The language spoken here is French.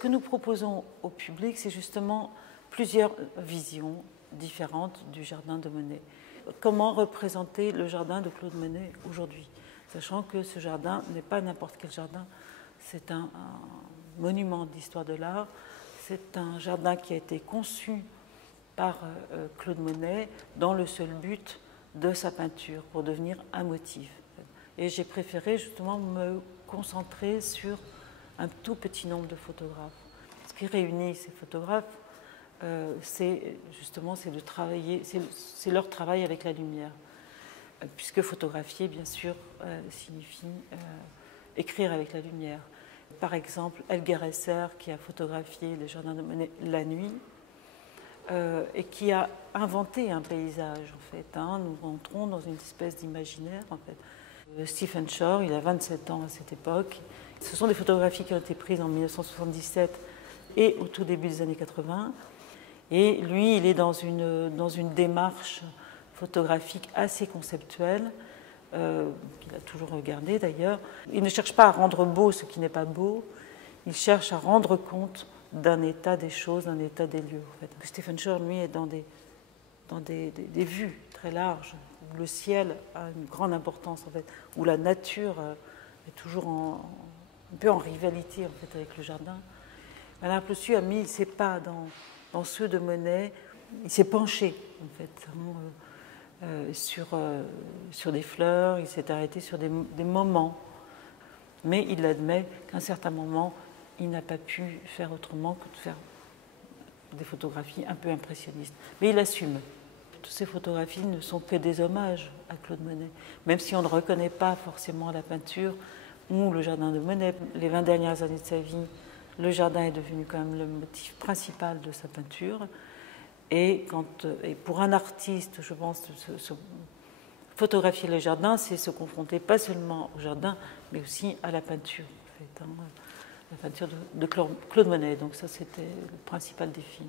que nous proposons au public, c'est justement plusieurs visions différentes du jardin de Monet. Comment représenter le jardin de Claude Monet aujourd'hui, sachant que ce jardin n'est pas n'importe quel jardin, c'est un monument d'histoire de l'art, c'est un jardin qui a été conçu par Claude Monet dans le seul but de sa peinture, pour devenir un motif. Et j'ai préféré justement me concentrer sur un tout petit nombre de photographes. Ce qui réunit ces photographes, c'est justement de travailler, c'est leur travail avec la lumière. Puisque photographier, bien sûr, signifie écrire avec la lumière. Par exemple, Elger Esser, qui a photographié le jardin de Monet la nuit, et qui a inventé un paysage, en fait. Nous rentrons dans une espèce d'imaginaire, en fait. Stephen Shore, il a 27 ans à cette époque. Ce sont des photographies qui ont été prises en 1977 et au tout début des années 80. Et lui, il est dans une démarche photographique assez conceptuelle, qu'il a toujours regardé d'ailleurs. Il ne cherche pas à rendre beau ce qui n'est pas beau, il cherche à rendre compte d'un état des choses, d'un état des lieux. En fait. Stephen Shore, lui, est dans des vues très larges, où le ciel a une grande importance, en fait, où la nature est toujours un peu en rivalité en fait, avec le jardin. Alain Plossu a mis ses pas dans ceux de Monet, il s'est penché en fait, sur des fleurs, il s'est arrêté sur des moments, mais il admet qu'à un certain moment, il n'a pas pu faire autrement que de faire des photographies un peu impressionnistes. Mais il assume. Toutes ces photographies ne sont que des hommages à Claude Monet, même si on ne reconnaît pas forcément la peinture ou le jardin de Monet. Les 20 dernières années de sa vie, le jardin est devenu quand même le motif principal de sa peinture. Et pour un artiste, je pense, photographier le jardin, c'est se confronter pas seulement au jardin, mais aussi à la peinture. En fait, la peinture de Claude Monet. Donc ça, c'était le principal défi.